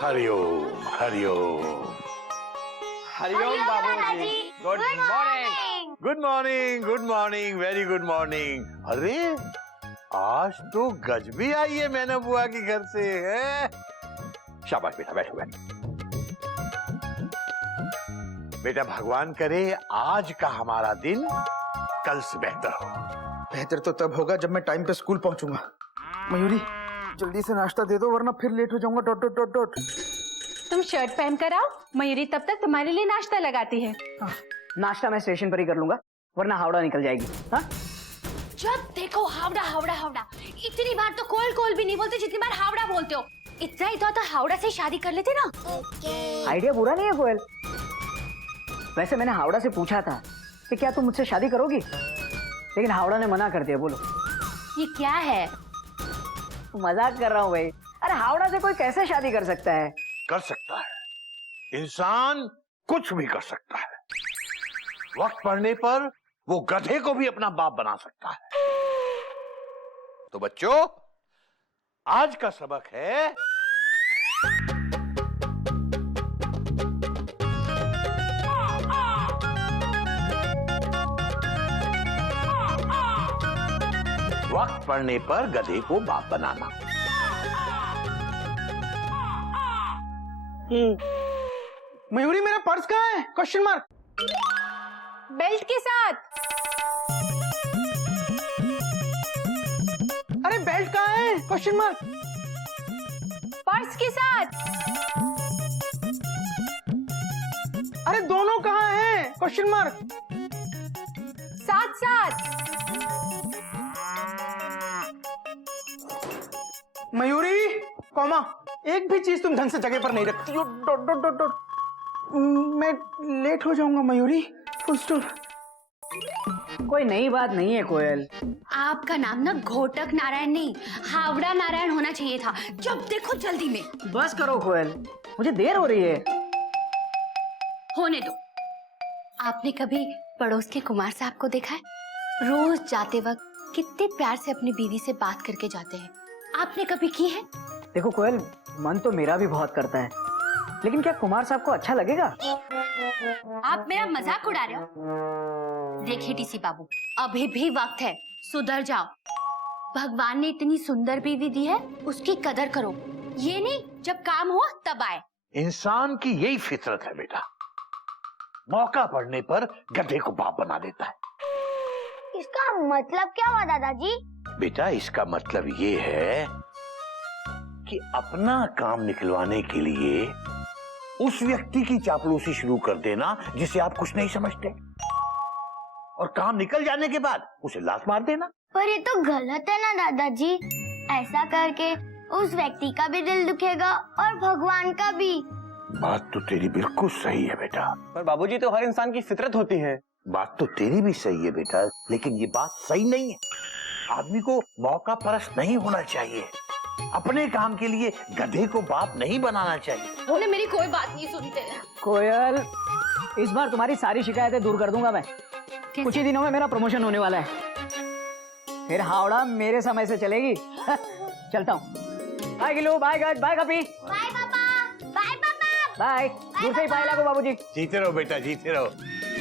हरिओम हरिओम। हरिओम बाबूजी। Good morning. Good morning, good morning, very good morning. अरे आज तो गजबी आई है मैंने बुआ के घर से है। शाबाश बेटा, बैठो बैठो। बेटा भगवान करे आज का हमारा दिन कल से बेहतर हो। बेहतर तो तब होगा जब मैं टाइम पे स्कूल पहुंचूंगा। मयूरी जल्दी से नाश्ता दे दो वरना फिर लेट हो जाऊंगा। Dot dot dot dot. तुम शर्ट पहन कर आओ, मयूरी तब तक तुम्हारे लिए नाश्ता लगाती है। नाश्ता मैं स्टेशन पर ही कर लूंगा वरना हावड़ा निकल जाएगी। हाँ? जब देखो हावड़ा हावड़ा हावड़ा। इतनी बार तो कोयल कोयल भी नहीं बोलते जितनी बार हावड़ा बोलते हो। इतना ही तो हावड़ा से शादी कर लेते ना। आइडिया बुरा नहीं है कोयल। वैसे मैंने हावड़ा से पूछा था कि क्या तुम मुझसे शादी करोगी, लेकिन हावड़ा ने मना कर दिया। बोलो ये क्या है? मजाक कर रहा हूँ भाई। अरे हावड़ा से कोई कैसे शादी कर सकता है? कर सकता है, इंसान कुछ भी कर सकता है। वक्त पड़ने पर वो गधे को भी अपना बाप बना सकता है। तो बच्चों आज का सबक है वक्त पड़ने पर गधे को बाप बनाना। मयूरी मेरा पर्स कहाँ है? Question mark. बेल्ट के साथ। अरे बेल्ट कहाँ है? Question mark. पर्स के साथ। अरे दोनों कहाँ हैं? Question mark. साथ साथ। मयूरी कॉमा एक भी चीज तुम ढंग से जगह पर नहीं रखती हो। Dot dot dot dot. मैं लेट हो जाऊंगा मयूरी। Full stop. कोई नई बात नहीं है कोयल। आपका नाम ना घोटक नारायण नहीं, हावड़ा नारायण होना चाहिए था। जब देखो जल्दी में। बस करो कोयल, मुझे देर हो रही है। होने दो। आपने कभी पड़ोस के कुमार साहब को देखा है? रोज जाते वक्त कितने प्यार से अपनी बीवी से बात करके जाते हैं। आपने कभी की है? देखो कोयल, मन तो मेरा भी बहुत करता है, लेकिन क्या कुमार साहब को अच्छा लगेगा? आप मेरा मजाक उड़ा रहे हो? देखिए टीसी बाबू, अभी भी वक्त है, सुधर जाओ। भगवान ने इतनी सुंदर बीवी दी है, उसकी कदर करो। ये नहीं जब काम हो तब आए। इंसान की यही फितरत है बेटा, मौका पड़ने पर गधे को बाप बना देता है। इसका मतलब क्या हुआ दादाजी? बेटा इसका मतलब ये है कि अपना काम निकलवाने के लिए उस व्यक्ति की चापलूसी शुरू कर देना जिसे आप कुछ नहीं समझते, और काम निकल जाने के बाद उसे लात मार देना। पर ये तो गलत है ना दादाजी। ऐसा करके उस व्यक्ति का भी दिल दुखेगा और भगवान का भी। बात तो तेरी बिल्कुल सही है बेटा। पर बाबूजी तो हर इंसान की फितरत होती है। बात तो तेरी भी सही है बेटा, लेकिन ये बात सही नहीं है। आदमी को मौका परस्त नहीं होना चाहिए। अपने काम के लिए गधे को बाप नहीं बनाना चाहिए। उन्हें मेरी कोई बात नहीं सुनते। कोयल, इस बार तुम्हारी सारी शिकायतें दूर कर दूंगा मैं। कुछ ही दिनों में मेरा प्रमोशन होने वाला है, फिर हावड़ा मेरे समय से चलेगी। चलता हूँ। बाय गिलू, बाय गज, बाय कपी, बाय पापा, बाय पापा, बाय। दूर से ही बाय लागू बाबूजी। जीते रहो बेटा, जीते रहो।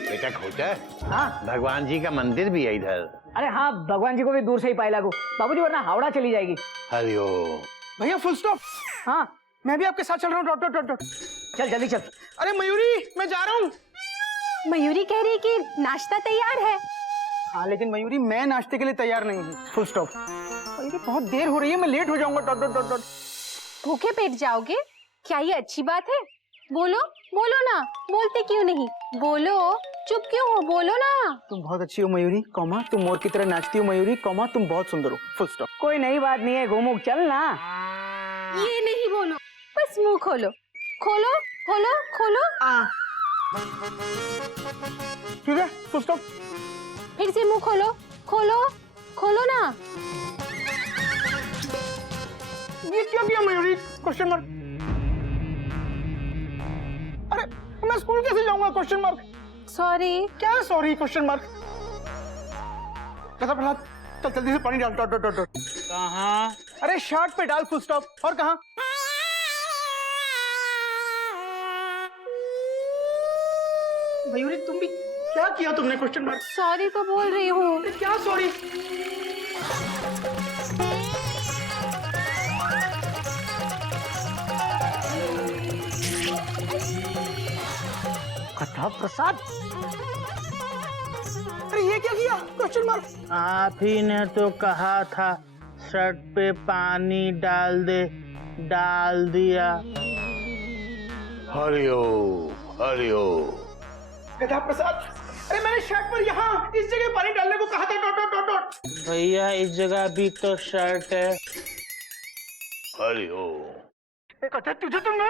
बेटा खोटा, हाँ भगवान जी का मंदिर भी है इधर। अरे हाँ, भगवान जी को भी दूर से ही पाए लागू बाबूजी, वरना हावड़ा चली जाएगी। हरिओम। भैया फुल स्टॉप। हाँ मैं भी आपके साथ चल रहा हूँ। Dot dot dot dot. चल जल्दी चल। अरे मयूरी मैं जा रहा हूँ। मयूरी कह रही कि नाश्ता तैयार है। हाँ लेकिन मयूरी मैं नाश्ते के लिए तैयार नहीं हूँ। Full stop. मयूरी बहुत देर हो रही है, मैं लेट हो जाऊंगा। Dot dot dot dot. भूखे पेट जाओगे? क्या ये अच्छी बात है? बोलो बोलो ना, बोलते क्यों नहीं? बोलो, चुप क्यों हो? बोलो ना। तुम बहुत अच्छी हो मयूरी, कॉमा तुम मोर की तरह नाचती हो मयूरी, कॉमा तुम बहुत सुंदर हो। Full stop. कोई नई बात नहीं है, घूमूक चल ना। ये नहीं बोलो, बस मुंह खोलो। खोलो खोलो खोलो। ठीक है फुल स्टॉप। फिर से मुंह खोलो, खोलो खोलो ना। ये क्या किया मयूरी? Question mark. अरे मैं स्कूल कैसे जाऊंगा? Question mark. सॉरी। क्या सॉरी? Question mark. कैसा प्रहलाद, चल जल्दी से पानी डाल। Dot dot dot dot. कहाँ? अरे शर्ट पे डाल। Full stop. और कहाँ? मयूरी तुम भी क्या किया तुमने? Question mark. सॉरी तो बोल रही हूँ। क्या सॉरी? कथा प्रसाद, अरे ये क्या किया? Question mark. आप ही ने तो कहा था शर्ट पे पानी डाल दे, डाल दिया। हरिओम हरिओम। गधा प्रसाद, अरे मैंने शर्ट पर यहाँ इस जगह पानी डालने को कहा था। Dot dot dot dot. भैया इस जगह भी तो शर्ट है। हरिओम। कथा तुझे तुमने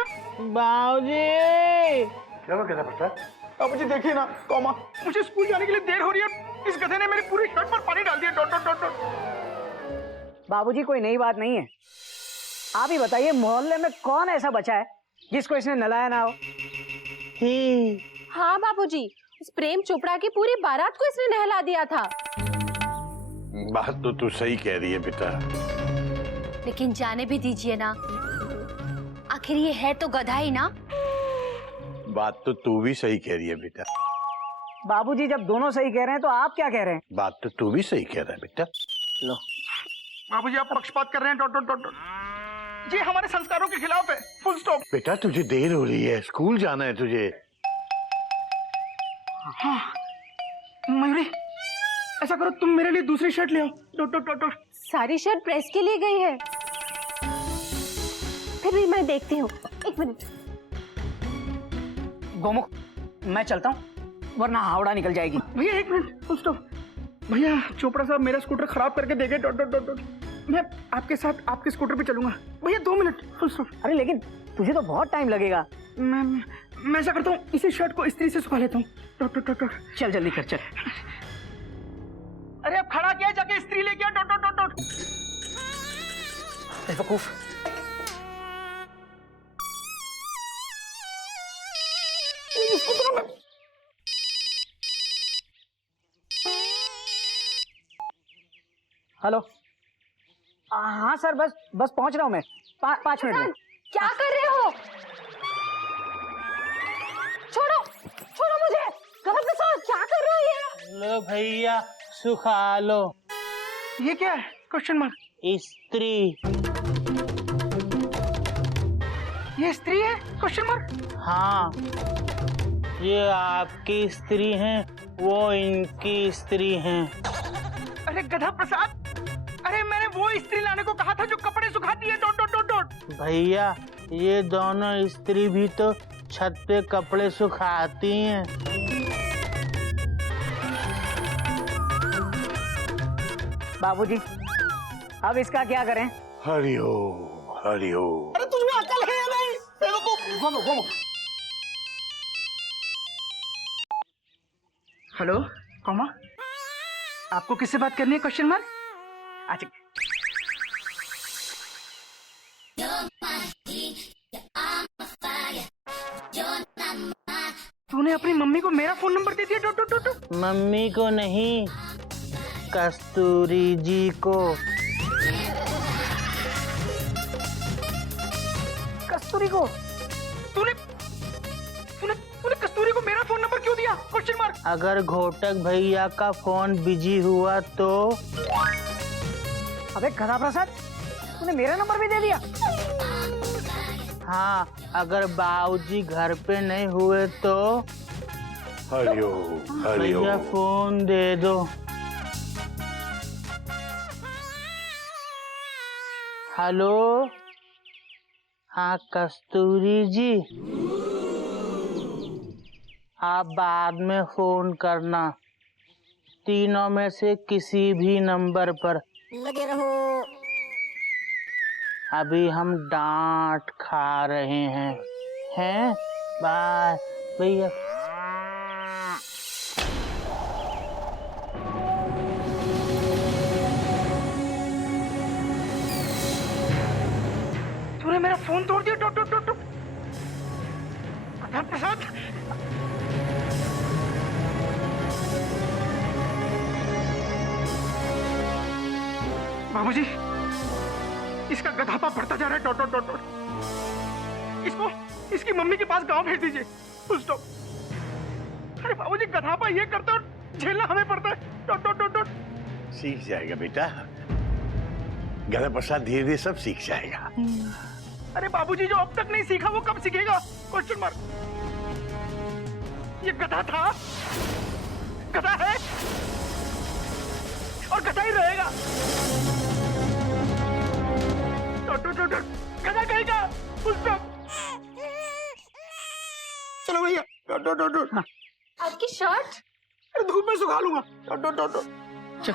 बाबूजी, क्या हुआ गधा प्रसाद? अब मुझे देखिए ना कॉमा, मुझे स्कूल जाने के लिए देर हो रही है। इस गधे ने मेरी पूरी शर्ट पर पानी डाल दिया। Dot dot dot dot. बाबूजी कोई नई बात नहीं है। आप ही बताइए, मोहल्ले में कौन ऐसा बचा है जिसको इसने नलाया ना हो? हाँ बाबूजी, उस प्रेम चोपड़ा की पूरी बारात को इसने नहला दिया था। बात तो तू सही कह रही है बेटा, लेकिन जाने भी दीजिए ना, आखिर ये है तो गधा ही ना। बात तो तू भी सही कह रही है बेटा। बाबूजी जब दोनों सही कह रहे हैं तो आप क्या कह रहे हैं? बात तो तू भी सही कह रहा है बेटा। लो, बाबूजी आप पक्षपात कर रहे हैं। Dot dot dot dot. ये हमारे संस्कारों के खिलाफ है। Full stop. बेटा तुझे देर हो रही है, स्कूल जाना है तुझे। हाँ मयूरी, ऐसा करो तुम मेरे लिए दूसरी शर्ट ले आओ। Dot dot dot dot. सारी शर्ट प्रेस के लिए गई है। फिर भी मैं देखती हूँ, एक मिनट। गोमुख, मैं चलता हूँ वरना हावड़ा निकल जाएगी। भैया एक मिनट, फुल स्टॉप। भैया चोपड़ा साहब मेरा स्कूटर खराब करके दे गए। Dot dot dot dot. मैं आपके साथ आपके स्कूटर पे चलूंगा। भैया 2 मिनट, फुल स्टॉप। अरे लेकिन तुझे तो बहुत टाइम लगेगा। मैं ऐसा करता हूँ, इसी शर्ट को इस्त्री से सुखा लेता हूँ। Dot dot dot dot. चल जल्दी कर, चल। अरे अब खड़ा किया, जाके इस्त्री लेके आ। Dot dot dot dot. बेवकूफ। हेलो। हाँ सर, बस पहुंच रहा हूँ मैं। 5 मिनट में। क्या कर रहे हो? छोड़ो, छोड़ो मुझे। गलत प्रसाद, क्या कर रहे हो ये? लो भैया सुखा लो। ये क्या है? Question mark. स्त्री। ये स्त्री है? Question mark. हाँ, ये आपकी स्त्री हैं, वो इनकी स्त्री हैं। अरे गधा प्रसाद, अरे मैंने वो स्त्री लाने को कहा था जो कपड़े सुखाती है। Dot dot dot dot. भैया ये दोनों स्त्री भी तो छत पे कपड़े सुखाती हैं। बाबूजी अब इसका क्या करें? हरिओम हरिओम। अरे तुझमें अकल है या नहीं? बेवकूफ। गोमुख, गोमुख। हेलो कॉमा, आपको किससे बात करनी है? Question mark. अच्छा, तूने अपनी मम्मी को मेरा फोन नंबर दे दिया। Dot dot dot. मम्मी को नहीं, कस्तूरी जी को। कस्तूरी को? तूने तूने तूने कस्तूरी को मेरा फोन नंबर क्यों दिया? Question mark. अगर घोटक भैया का फोन बिजी हुआ तो? अबे गधा प्रसाद, तूने मेरा नंबर भी दे दिया? हाँ, अगर बाबूजी घर पे नहीं हुए तो? हरिओम भैया हरिओम। फोन दे दो। हेलो, हाँ कस्तूरी जी, आप बाद में फोन करना, तीनों में से किसी भी नंबर पर लगे रहो। अभी हम डांट खा रहे हैं? बाय भैया। तूने मेरा फोन तोड़ दिया। Dot dot dot dot. गधा प्रसाद, बाबूजी इसका गधापा बढ़ता जा रहा है। Dot dot dot dot. इसको इसकी मम्मी के पास गांव भेज दीजिए। Full stop. अरे बाबूजी गधा पर ये करते हो, झेलना हमें पड़ता है। Dot dot dot dot. सीख जाएगा बेटा, गधा प्रसाद धीरे धीरे सब सीख जाएगा। अरे बाबूजी जो अब तक नहीं सीखा वो कब सीखेगा? Question mark. ये गधा था, गधा है और गधा ही रहेगा। Dot dot dot dot. गधा कहेगा फुल स्टॉप। चलो भैया। Dot dot dot dot. आपकी शर्ट अरे धूप में सुखा लूंगा। Dot dot dot dot. चल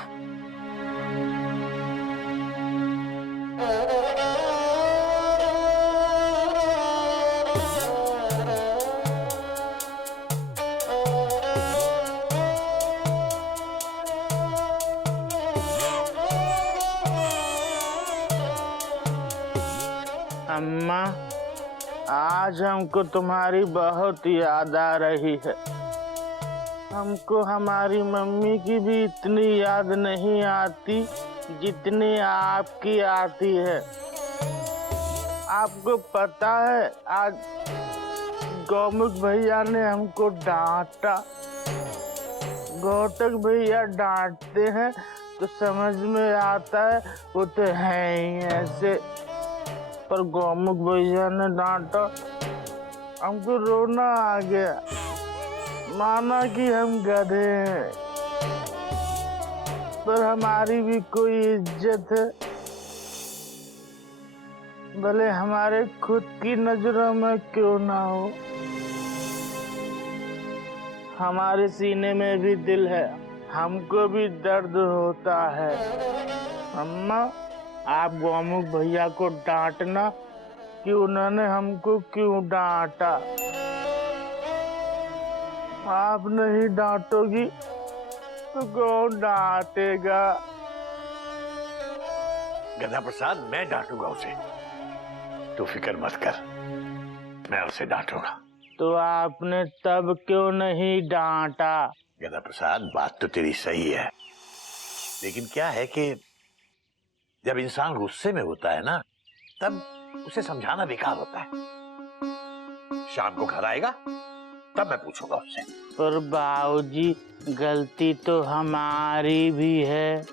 अम्मा, आज हमको तुम्हारी बहुत याद आ रही है। हमको हमारी मम्मी की भी इतनी याद नहीं आती जितनी आपकी आती है। आपको पता है आज गौमुख भैया ने हमको डांटा। गौतक भैया डांटते हैं तो समझ में आता है वो तो है ही ऐसे, पर गौमुख भैया ने डांटा, हमको रोना आ गया। माना कि हम गधे हैं, पर हमारी भी कोई इज्जत है। भले हमारे खुद की नजरों में क्यों ना हो, हमारे सीने में भी दिल है, हमको भी दर्द होता है। अम्मा, आप गौमुख भैया को डांटना कि उन्होंने हमको क्यों डांटा। आप नहीं डांटोगी तो कौन डांटेगा? गधा प्रसाद मैं डांटूंगा उसे, तू फिक्र मत कर, मैं उसे डांटूंगा। तो आपने तब क्यों नहीं डांटा? गधा प्रसाद बात तो तेरी सही है, लेकिन क्या है कि जब इंसान गुस्से में होता है ना, तब उसे समझाना बेकार होता है। शाम को घर आएगा तब मैं पूछूंगा उससे। पर बाबूजी, गलती तो हमारी भी है।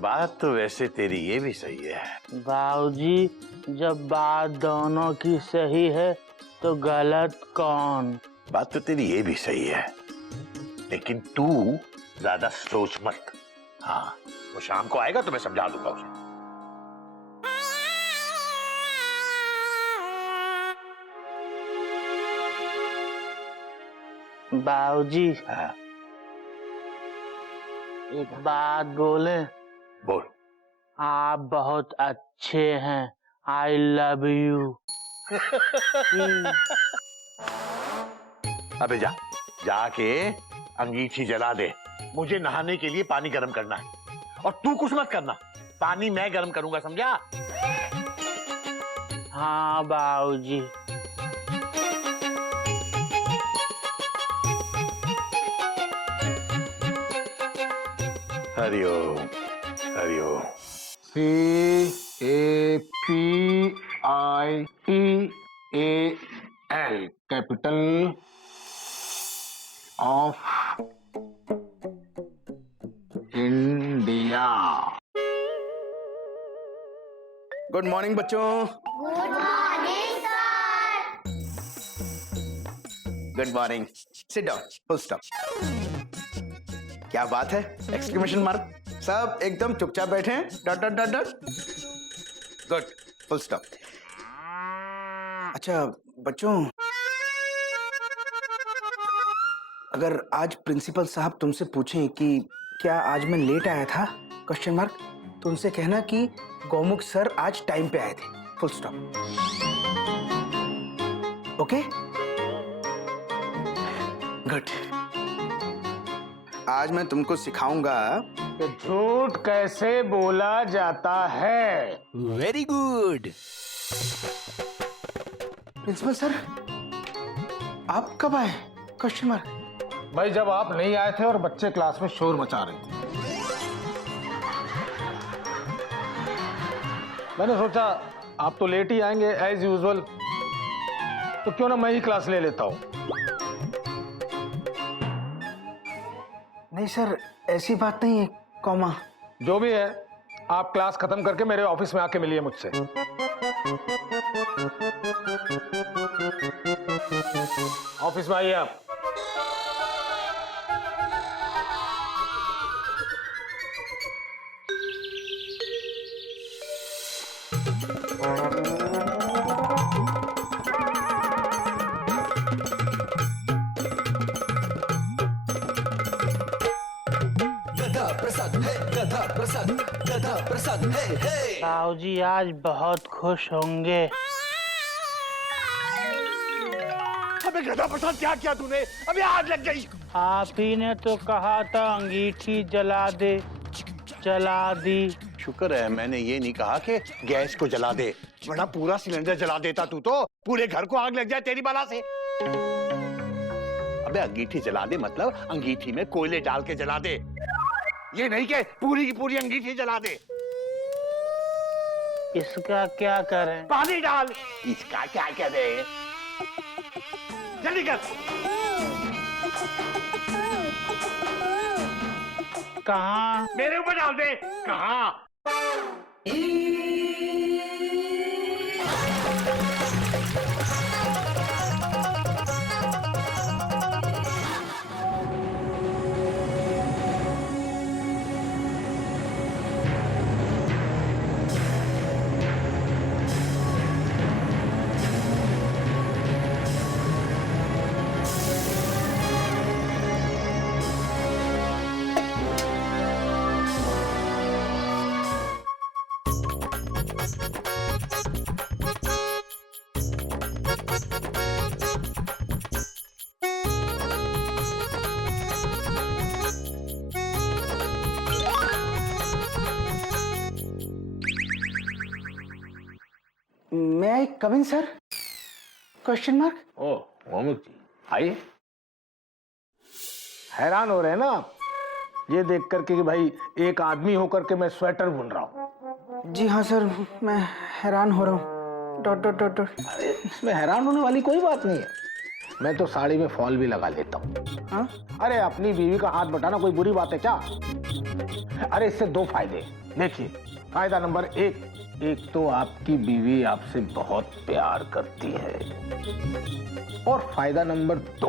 बात तो वैसे तेरी ये भी सही है। बाबूजी, जब बात दोनों की सही है तो गलत कौन? बात तो तेरी ये भी सही है, लेकिन तू ज्यादा सोच मत। हाँ, वो शाम को आएगा तो मैं समझा दूंगा उसे। बाबूजी, हाँ, एक बात बोले? बोल। आप बहुत अच्छे हैं। I love you. अबे जा, जाके अंगीठी जला दे। मुझे नहाने के लिए पानी गर्म करना है, और तू कुछ मत करना, पानी मैं गर्म करूंगा, समझा? हाँ बाबूजी। हरिओम हरिओम। CAPITAL capital of India. Good morning बच्चों। Good morning sir. Good morning. Sit down. Full stop. क्या बात है? Exclamation mark. सब एकदम चुपचाप बैठे हैं। Dot dot dot dot. Good. Full stop. अच्छा बच्चों, अगर आज प्रिंसिपल साहब तुमसे पूछें कि क्या आज मैं लेट आया था, क्वेश्चन मार्क, तो उनसे कहना कि गौमुख सर आज टाइम पे आए थे। Full stop. ओके? गुड। आज मैं तुमको सिखाऊंगा कि झूठ कैसे बोला जाता है। Very good. प्रिंसिपल सर, आप कब आए? Question mark. भाई जब आप नहीं आए थे और बच्चे क्लास में शोर मचा रहे थे, मैंने सोचा आप तो लेट ही आएंगे एज यूजुअल, तो क्यों ना मैं ही क्लास ले लेता हूं। नहीं सर, ऐसी बात नहीं है, कॉमा। जो भी है, आप क्लास खत्म करके मेरे ऑफिस में आके मिलिए मुझसे। ऑफिस में आइए आप। साहू जी आज बहुत खुश होंगे। अबे गधा प्रसाद, क्या किया तूने? अबे आग लग गई। आप ही ने तो कहा था अंगीठी जला दे, जला दी। शुक्र है मैंने ये नहीं कहा कि गैस को जला दे, वरना पूरा सिलेंडर जला देता तू तो। पूरे घर को आग लग जाए तेरी बला से। अबे अंगीठी जला दे मतलब अंगीठी में कोयले डाल के जला दे, ये नहीं कि पूरी की पूरी अंगीठी जला दे। इसका क्या करें? पानी डाल। इसका क्या करें? जल्दी कर। कहाँ? मेरे ऊपर डाल दे। कहाँ? May I come in sir? Question mark. ओ गोमुख जी, आइए। हैरान हो रहे हैं ना आप ये देख करके कि भाई एक आदमी होकर के मैं स्वेटर बुन रहा हूँ? जी हाँ सर, मैं हैरान हो रहा हूँ। Dot dot dot dot. अरे इसमें हैरान होने वाली कोई बात नहीं है, मैं तो साड़ी में फॉल भी लगा लेता हूँ। हाँ? अरे अपनी बीवी का हाथ बटाना कोई बुरी बात है क्या? अरे इससे दो फायदे, देखिए। फायदा नंबर एक तो आपकी बीवी आपसे बहुत प्यार करती है, और फायदा नंबर दो,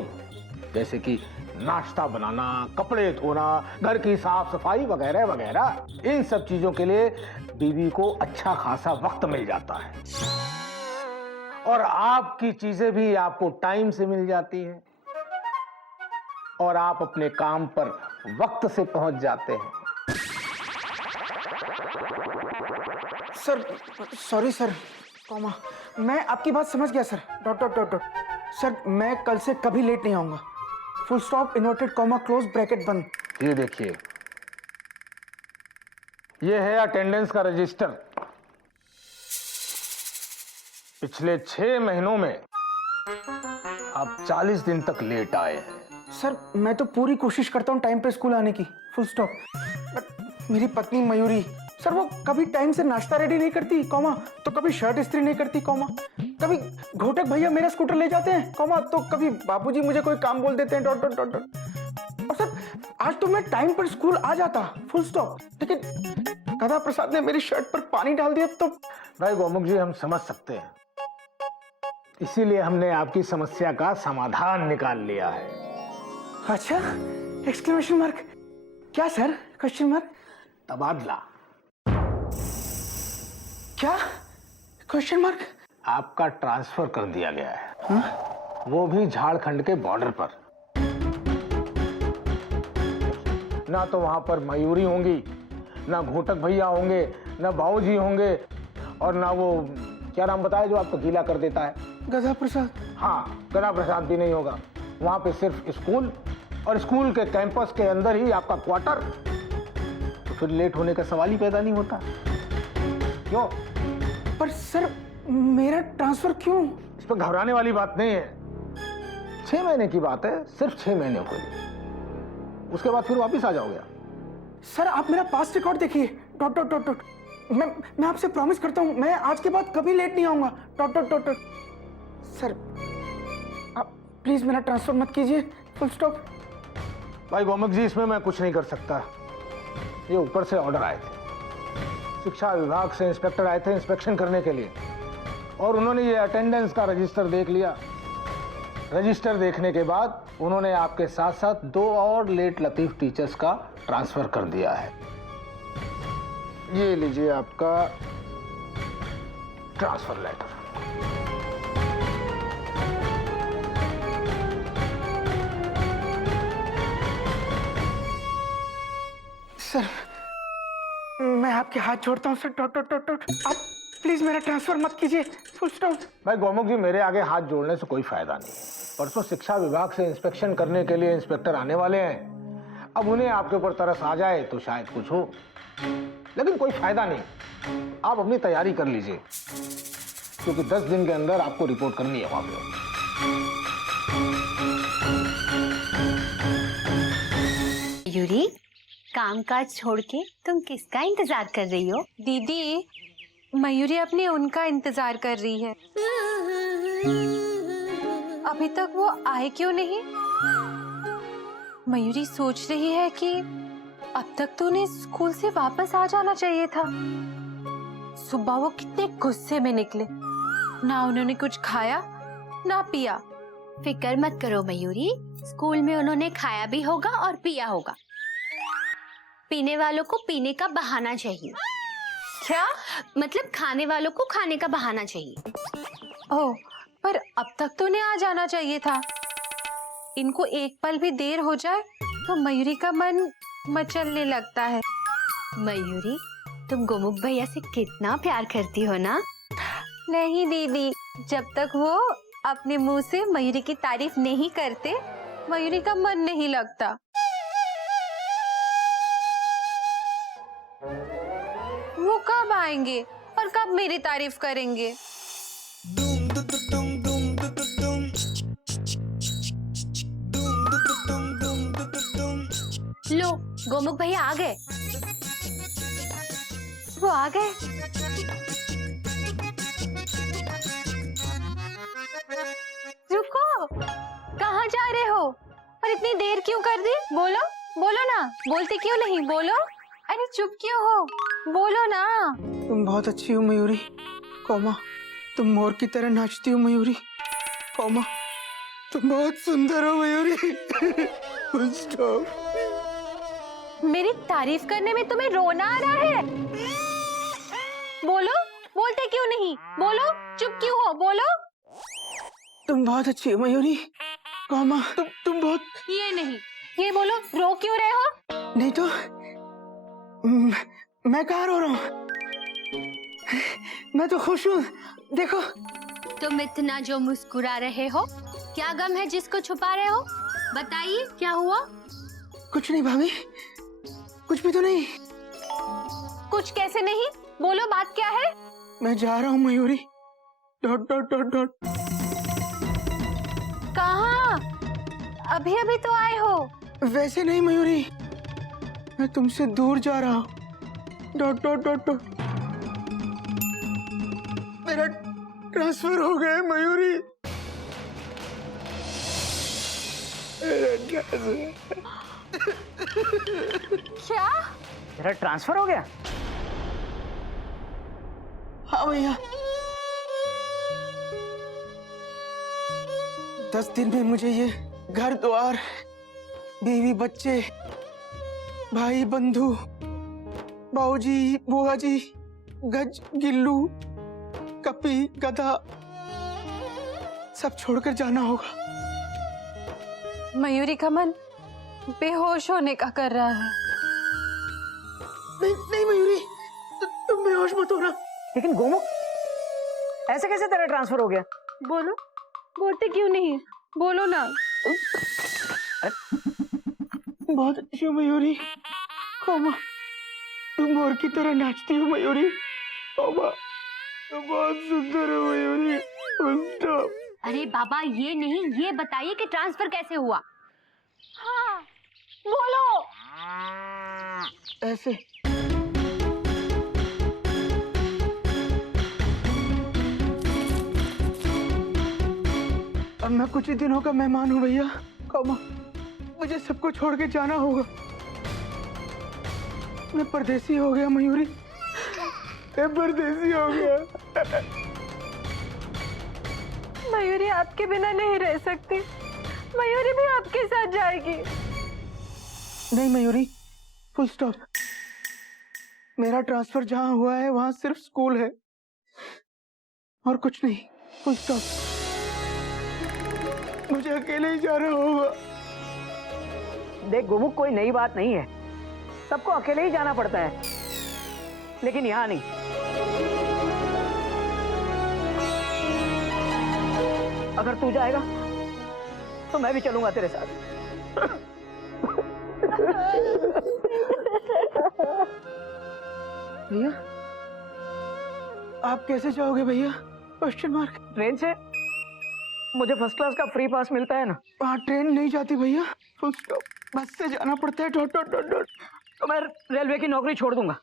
जैसे कि नाश्ता बनाना, कपड़े धोना, घर की साफ सफाई वगैरह वगैरह, इन सब चीजों के लिए बीवी को अच्छा खासा वक्त मिल जाता है, और आपकी चीजें भी आपको टाइम से मिल जाती हैं, और आप अपने काम पर वक्त से पहुंच जाते हैं। Sir sorry sir, comma. मैं आपकी बात समझ गया sir. Dot dot dot dot. Sir मैं कल से कभी लेट नहीं आऊंगा। Full stop, inverted comma, close bracket बंद। ये देखिए, ये है अटेंडेंस का रजिस्टर। पिछले 6 महीनों में आप 40 दिन तक लेट आए हैं। सर मैं तो पूरी कोशिश करता हूँ टाइम पे स्कूल आने की। Full stop. बट मेरी पत्नी मयूरी सर, वो कभी टाइम से नाश्ता रेडी नहीं करती, कॉमा, तो कभी शर्ट इस्त्री नहीं करती, कॉमा, कभी घोटक भैया मेरा स्कूटर ले जाते हैं, कॉमा, तो कभी बापूजी मुझे कोई काम बोल देते हैं, डॉट डॉट डॉट डॉट। और सर आज तो मैं टाइम पर स्कूल आ जाता, फुल स्टॉप, लेकिन गधा प्रसाद ने मेरी शर्ट पर पानी डाल दिया तो। भाई गोमुख जी, हम समझ सकते हैं, इसीलिए हमने आपकी समस्या का समाधान निकाल लिया है। अच्छा, एक्सक्लेमेशन मार्क। क्या सर? Question mark. तबादला। क्या? Question mark. आपका ट्रांसफर कर दिया गया है। हा? वो भी झारखंड के बॉर्डर पर। ना तो वहां पर मयूरी होंगी, ना घोटक भैया होंगे, ना बाबूजी होंगे, और ना वो क्या नाम बताया जो आपको गीला कर देता है, गधा प्रसाद। हाँ, गधा प्रसाद भी नहीं होगा। वहां पे सिर्फ स्कूल, और स्कूल के कैंपस के अंदर ही आपका क्वार्टर। तो फिर लेट होने का सवाल ही पैदा नहीं होता। क्यों? पर सर मेरा ट्रांसफर क्यों? इस पर घबराने वाली बात नहीं है। 6 महीने की बात है, सिर्फ 6 महीने के लिए। उसके बाद फिर वापिस आ जाओगे। सर आप मेरा पास्ट रिकॉर्ड देखिए, डॉट डॉट डॉट डॉट। मैं आपसे प्रॉमिस करता हूँ मैं आज के बाद कभी लेट नहीं आऊंगा, dot dot dot dot. Sir आप प्लीज मेरा ट्रांसफर मत कीजिए, फुल स्टॉप। भाई गोमुख जी, इसमें मैं कुछ नहीं कर सकता। ये ऊपर से ऑर्डर आए थे, शिक्षा विभाग से इंस्पेक्टर आए थे इंस्पेक्शन करने के लिए, और उन्होंने ये अटेंडेंस का रजिस्टर देख लिया। रजिस्टर देखने के बाद उन्होंने आपके साथ साथ 2 और लेट लतीफ टीचर्स का ट्रांसफर कर दिया है। ये लीजिए आपका ट्रांसफर लेटर। सर, मैं आपके हाथ जोड़ता हूँ sir. Dot dot dot dot. आप प्लीज मेरा ट्रांसफर मत कीजिए। Full stop. भाई गोमुख जी, मेरे आगे हाथ जोड़ने से कोई फायदा नहीं है। परसों शिक्षा विभाग से इंस्पेक्शन करने के लिए इंस्पेक्टर आने वाले हैं। अब उन्हें आपके ऊपर तरस आ जाए तो शायद कुछ हो, लेकिन कोई फायदा नहीं। आप अपनी तैयारी कर लीजिए, क्योंकि 10 दिन के अंदर आपको रिपोर्ट करनी है वहां पे। मयूरी, कामकाज छोड़ के तुम किसका इंतजार कर रही हो? दीदी, मयूरी अपने उनका इंतजार कर रही है। अभी तक वो आए क्यों नहीं? मयूरी सोच रही है कि अब तक तो उन्हें स्कूल से वापस आ जाना चाहिए था। सुबह वो कितने गुस्से में निकले, ना उन्होंने कुछ खाया ना पिया। फिक्र मत करो मयूरी, स्कूल में उन्होंने खाया भी होगा और पिया होगा। पीने वालों को पीने का बहाना चाहिए। क्या? मतलब खाने वालों को खाने का बहाना चाहिए। ओह, पर अब तक तो उन्हें आ जाना चाहिए था। इनको एक पल भी देर हो जाए तो मयूरी का मन मचलने लगता है। मयूरी, तुम गोमुख भैया से कितना प्यार करती हो ना? नहीं दीदी, जब तक वो अपने मुंह से मयूरी की तारीफ नहीं करते, मयूरी का मन नहीं लगता। वो कब आएंगे और कब मेरी तारीफ करेंगे? लो, गोमुख भैया आ गए। वो आ गए। रुको, कहाँ जा रहे हो? और इतनी देर क्यों कर दी? बोलो बोलो ना, बोलते क्यों नहीं? बोलो। अरे चुप क्यों हो? बोलो ना। तुम बहुत अच्छी हो मयूरी, कौमा। तुम मोर की तरह नाचती हो मयूरी, कौमा। तुम बहुत सुंदर हो मयूरी। Full stop. मेरी तारीफ करने में तुम्हें रोना आ रहा है? बोलो, बोलते क्यों नहीं? बोलो, चुप क्यों हो? बोलो। तुम बहुत अच्छी हो मयूरी, कौमा। तुम बहुत। ये नहीं, ये बोलो, रो क्यों रहे हो? नहीं तो मैं कहाँ रो रहा हूँ? मैं तो खुश हूँ। देखो। तुम इतना जो मुस्कुरा रहे हो, क्या गम है जिसको छुपा रहे हो? बताइए, क्या हुआ? कुछ नहीं भाभी, कुछ भी तो नहीं। कुछ कैसे नहीं? बोलो, बात क्या है? मैं जा रहा हूँ Mayuri. Dot dot dot dot. कहाँ? अभी अभी तो आए हो। वैसे नहीं मयूरी, मैं तुमसे दूर जा रहा हूँ। Dot dot dot dot. मेरा ट्रांसफर हो गया मयूरी। क्या? तेरा ट्रांसफर हो गया? हाँ भैया, 10 दिन में मुझे ये घर द्वार, बीवी बच्चे, भाई बंधु, बाऊजी बुआ जी, गज गिल्लू, कपी गधा, सब छोड़कर जाना होगा। मयूरी का मन बेहोश होने का कर रहा है। नहीं नहीं मयूरी, तुम बेहोश मत होना। लेकिन गोमुख, ऐसे कैसे तेरा ट्रांसफर हो गया? बोलो, बोलते क्यों नहीं? बोलो ना। बहुत अच्छी हो मयूरी, कौमा। तुम मोर की तरह नाचती हो मयूरी, कौमा। तुम बहुत सुंदर हो मयूरी। स्टॉप। अरे बाबा, ये नहीं, ये बताइए कि ट्रांसफर कैसे हुआ? हाँ, बोलो। ऐसे। अब मैं कुछ ही दिनों का मेहमान हूँ भैया, कौमा। मुझे सबको छोड़ के जाना होगा। मैं परदेसी हो गया मयूरी, मैं परदेसी हो गया। मयूरी आपके बिना नहीं रह सकती। मयूरी भी आपके साथ जाएगी। नहीं मयूरी, फुल स्टॉप। मेरा ट्रांसफर जहां हुआ है वहां सिर्फ स्कूल है और कुछ नहीं। Full stop. मुझे अकेले ही जाना होगा। देख गोमुख, कोई नई बात नहीं है, सबको अकेले ही जाना पड़ता है, लेकिन यहाँ नहीं। अगर तू जाएगा तो मैं भी चलूंगा तेरे साथ। भैया आप कैसे जाओगे भैया? Question mark. ट्रेन से मुझे फर्स्ट क्लास का फ्री पास मिलता है ना। वहाँ ट्रेन नहीं जाती भैया, फुल स्टॉप। बस से जाना पड़ता है। Dot dot dot dot. तो मैं रेलवे की नौकरी छोड़ दूंगा,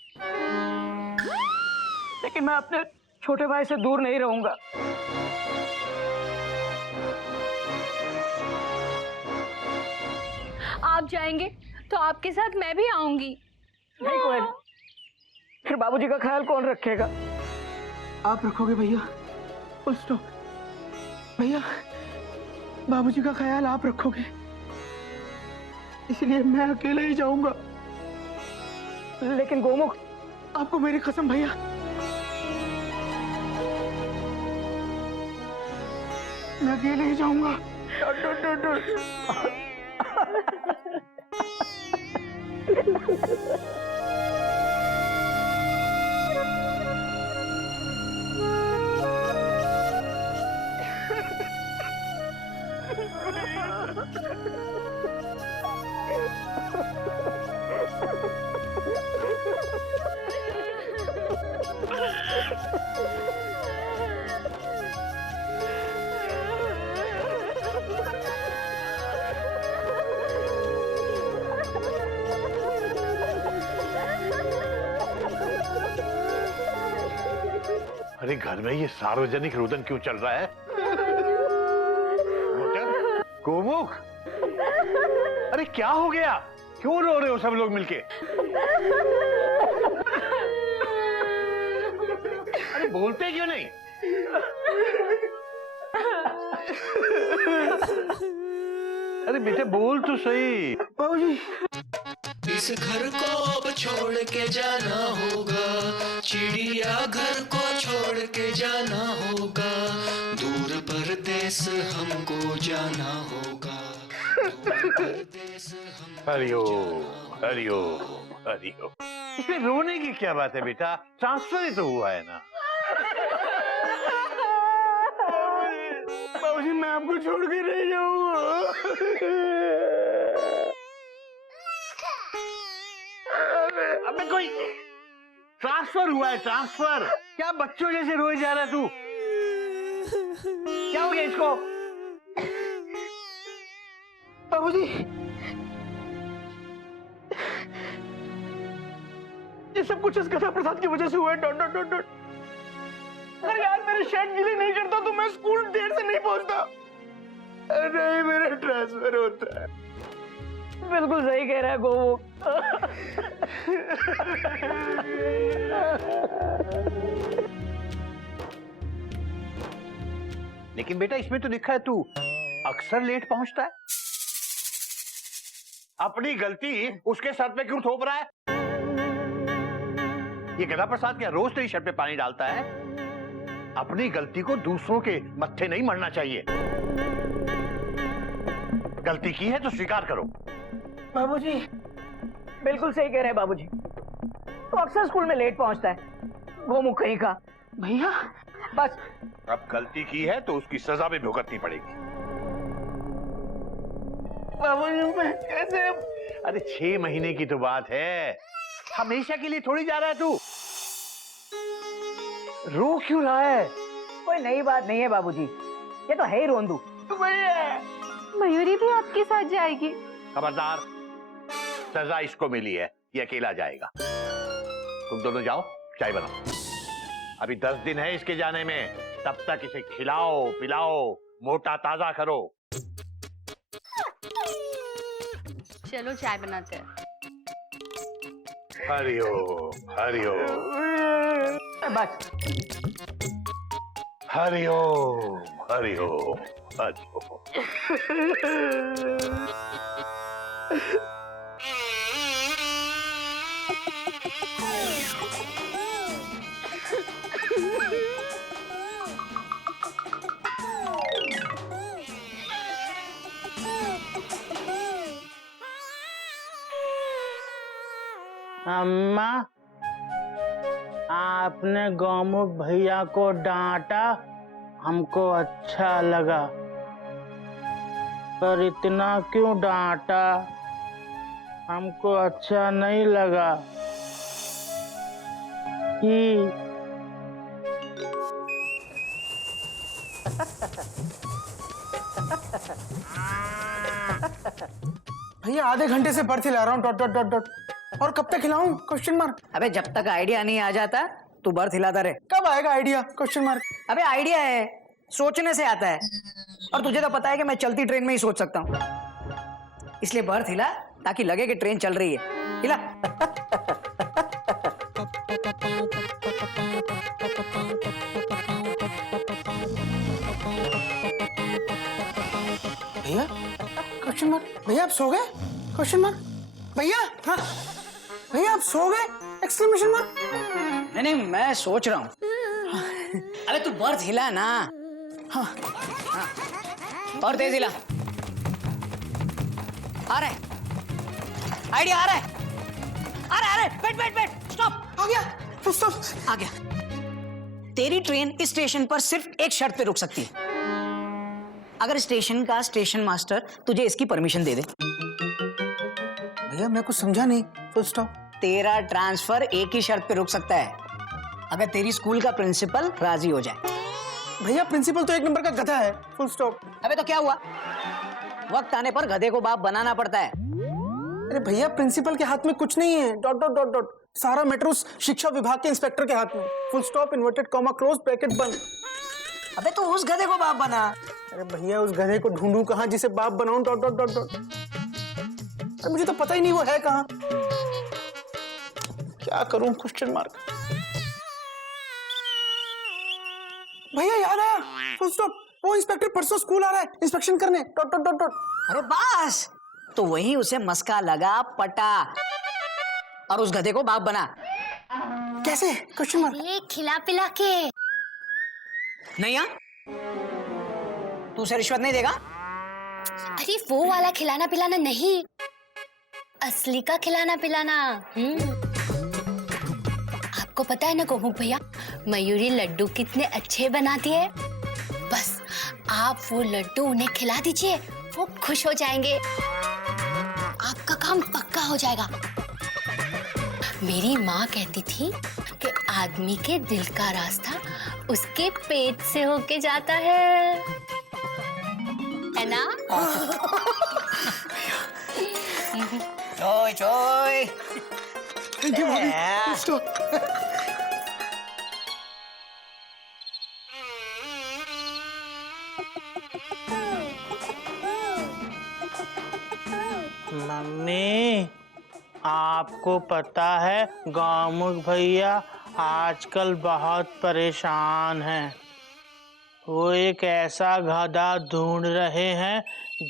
लेकिन मैं अपने छोटे भाई से दूर नहीं रहूंगा। आप जाएंगे तो आपके साथ मैं भी आऊंगी। नहीं कोयल, फिर बाबूजी का ख्याल कौन रखेगा? आप रखोगे भैया, फुल स्टॉप। भैया बाबूजी का ख्याल आप रखोगे, इसलिए मैं अकेले ही जाऊंगा। लेकिन गोमुख, आपको मेरी कसम भैया, मैं अकेले ही जाऊंगा। Dot dot dot dot. अरे घर में ये सार्वजनिक रुदन क्यों चल रहा है? गोमुख, अरे क्या हो गया? क्यों रो रहे हो सब लोग मिलके? अरे बोलते क्यों नहीं? अरे बेटे बोल तो सही। बाबूजी इस घर को अब छोड़ के जाना होगा, चिड़िया घर को छोड़ के जाना होगा, दूर परदेस हमको जाना होगा, दूर परदेस हमको हरिओ जाना हरिओ हरिओ। इसमें रोने की क्या बात है बेटा? ट्रांसफर ही तो हुआ है ना। बाबूजी मैं आपको छोड़ के नहीं जाऊंगा। अबे कोई ट्रांसफर हुआ है, ट्रांसफर। क्या बच्चों जैसे रोए जा रहा है तू? क्या हो गया इसको? बाबूजी ये सब कुछ इस गधा प्रसाद की वजह से हुआ है। Dot dot dot dot. अरे यार मेरे शर्ट गीली नहीं करता तो मैं स्कूल देर से नहीं पहुंचता। अरे मेरा ट्रांसफर होता है। बिल्कुल सही कह रहा है गोमुख। लेकिन बेटा इसमें तो लिखा है तू अक्सर लेट पहुंचता है। अपनी गलती उसके सर पे क्यों थोप रहा है? ये गधा प्रसाद क्या रोज तेरी शर्ट पे पानी डालता है? अपनी गलती को दूसरों के मत्थे नहीं मरना चाहिए। गलती की है तो स्वीकार करो। बाबूजी बिल्कुल सही कह रहे हैं बाबूजी। तो अक्सर स्कूल में लेट पहुंचता है गोमुख कहीं का। भैया बस अब गलती की है तो उसकी सजा भी भुगतनी पड़ेगी। बाबूजी मैं कैसे? अरे 6 महीने की तो बात है, हमेशा के लिए थोड़ी जा रहा है तू। रो क्यों रहा है? कोई नई बात नहीं है बाबूजी, ये तो है ही रोंदू। मयूरी भी आपके साथ जाएगी। खबरदार, सजा इसको मिली है, ये अकेला जाएगा। तुम दोनों जाओ, चाय बनाओ। अभी 10 दिन है इसके जाने में, तब तक इसे खिलाओ पिलाओ, मोटा ताजा करो। चलो चाय बनाते हैं। हरिओम हरिओम बस हरिओम हरिओम हरिओम। अम्मा, आपने गौमुख भैया को डांटा, हमको अच्छा लगा, पर इतना क्यों डांटा? हमको अच्छा नहीं लगा। कि भैया आधे घंटे से बर्थ हिला रहा हूँ डॉट डॉट डॉट डॉट, और कब तक हिलाऊं? Question mark. अबे जब तक आइडिया नहीं आ जाता तू बर्थ हिलाता रहे। कब आएगा आइडिया? Question mark. अबे आइडिया है, सोचने से आता है, और तुझे तो पता है कि मैं चलती ट्रेन में ही सोच सकता हूँ, इसलिए बर्थ हिला ताकि लगे कि ट्रेन चल रही है। हिला। भैया क्वेश्चन मार्क। भैया आप सो गए? Question mark. भैया हाँ भैया आप सो गए? Exclamation mark. नहीं नहीं मैं सोच रहा हूँ। अबे तू बर्थ हिला ना। हाँ हाँ और तेज हिला। आ रहा है आइडिया, आ रहा है, आ रहा है। बैठ बैठ बैठ, स्टॉप। आ गया, स्टॉप। आ गया। तेरी ट्रेन इस स्टेशन पर सिर्फ एक शर्त पे रुक सकती है, अगर स्टेशन का स्टेशन मास्टर तुझे इसकी परमिशन दे दे। भैया मैं कुछ समझा नहीं। Full stop. तेरा ट्रांसफर एक ही शर्त पे रुक सकता है, अगर तेरी स्कूल का प्रिंसिपल राजी हो जाए। भैया प्रिंसिपल तो एक नंबर का गधा है। Full stop. अबे तो क्या हुआ, वक्त आने पर गधे को बाप बनाना पड़ता है। अरे भैया प्रिंसिपल के हाथ में कुछ नहीं है। Dot dot dot dot. सारा मैटर उस शिक्षा विभाग के इंस्पेक्टर के हाथ में। Full stop, inverted comma, close bracket बंद। अबे तो उस गधे को बाप बना। अरे भैया उस गधे को ढूंढूं कहाँ जिसे बाप बनाऊं? Dot dot dot dot. अरे मुझे तो पता ही नहीं वो है कहाँ। क्या करूं? Question mark. भैया याद आया। Full stop. वो इंस्पेक्टर परसों स्कूल आ रहा है इंस्पेक्शन करने। Dot dot dot dot. अरे बस, तो वही उसे मस्का लगा, पटा और उस गधे को बाप बना। कैसे? Question mark. ये खिला पिला के। नहीं हाँ, तू उसे रिश्वत नहीं देगा? अरे वो वाला खिलाना पिलाना नहीं, असली का खिलाना पिलाना। आपको पता है ना गोमुख भैया, मयूरी लड्डू कितने अच्छे बनाती है। बस आप वो लड्डू उन्हें खिला दीजिए, वो खुश हो जाएंगे, आपका काम पक्का हो जाएगा। मेरी माँ कहती थी कि आदमी के दिल का रास्ता उसके पेट से होके जाता है ना? चोय चोय। मम्मी, आपको पता है गौमुख भैया आजकल बहुत परेशान हैं। वो एक ऐसा गधा ढूंढ रहे हैं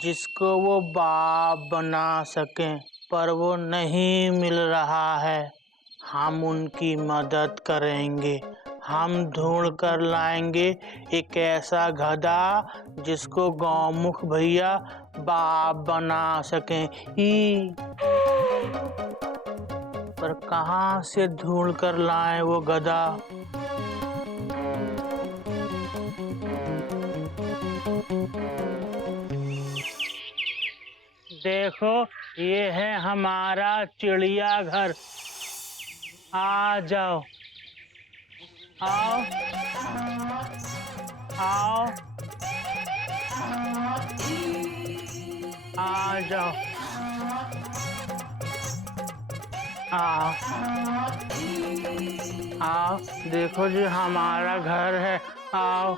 जिसको वो बाप बना सकें, पर वो नहीं मिल रहा है। हम उनकी मदद करेंगे, हम ढूंढ कर लाएंगे एक ऐसा गधा जिसको गौमुख भैया बाप बना सकें। पर कहाँ से ढूंढ कर लाएं वो गधा? देखो ये है हमारा चिड़ियाघर। आ जाओ, आओ आओ, आ जाओ, आओ आओ, देखो जी हमारा घर है, आओ।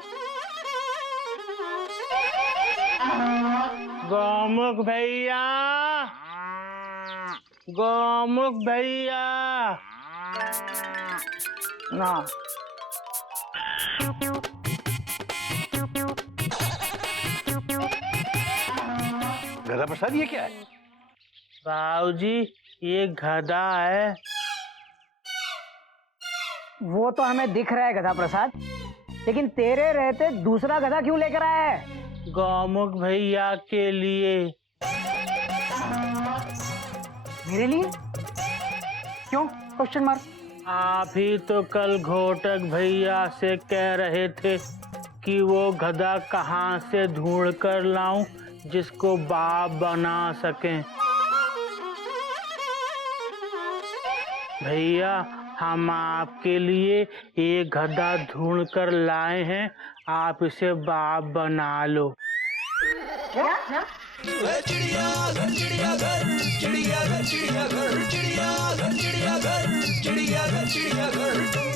गौमुख भैया, गोमुख भैया ना गधा प्रसाद ये क्या है? बाबूजी ये गधा है। वो तो हमें दिख रहा है गधा प्रसाद, लेकिन तेरे रहते दूसरा गधा क्यों लेकर आया है? गोमुख भैया के लिए। मेरे लिए? क्यों? Question mark. आप ही तो कल घोटक भैया से कह रहे थे कि वो गधा कहाँ से ढूंढ कर लाऊं जिसको बाप बना सकें। भैया हम आपके लिए एक गधा ढूंढ कर लाए हैं, आप इसे बाप बना लो। चिड़ियाघर चिड़ियाघर चिड़ियाघर चिड़ियाघर चिड़ियाघर चिड़ियाघर चिड़ियाघर चिड़ियाघर